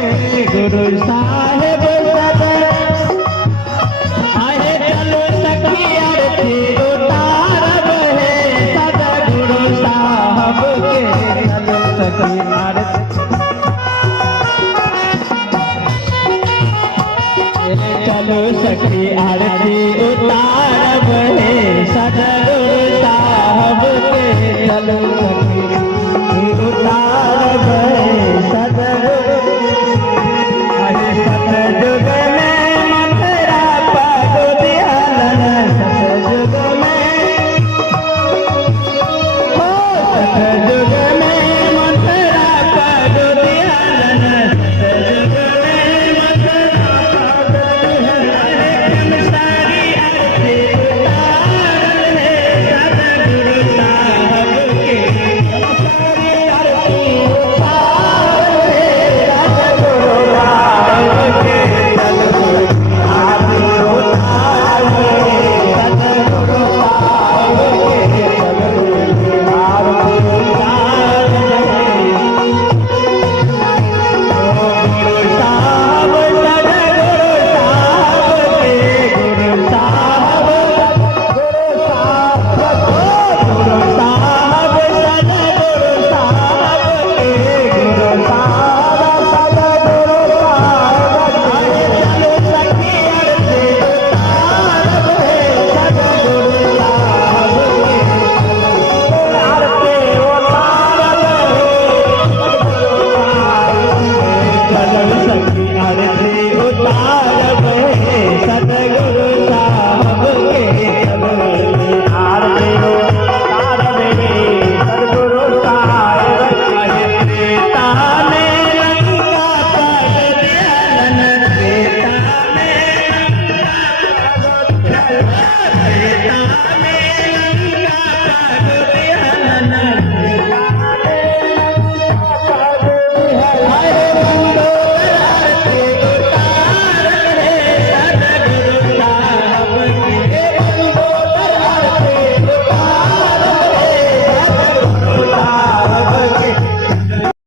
गुरु साहेब आहे चलो सखी आरती उतारब है सदगुरु साहब के चलो सखी आरती चलो सखी आरती उतारब है सदगुरु साहब के चलो सखी उतारब है सदगुरु सतयुग में मथुरा पग दियालन सतयुग में सतयुग में मथुरा पग दियालन सतयुग में मथुरा पग दियालन सारी आरती उतारल है सतगुरु साहब के सारी आरती उतारल है सतगुरु साहब के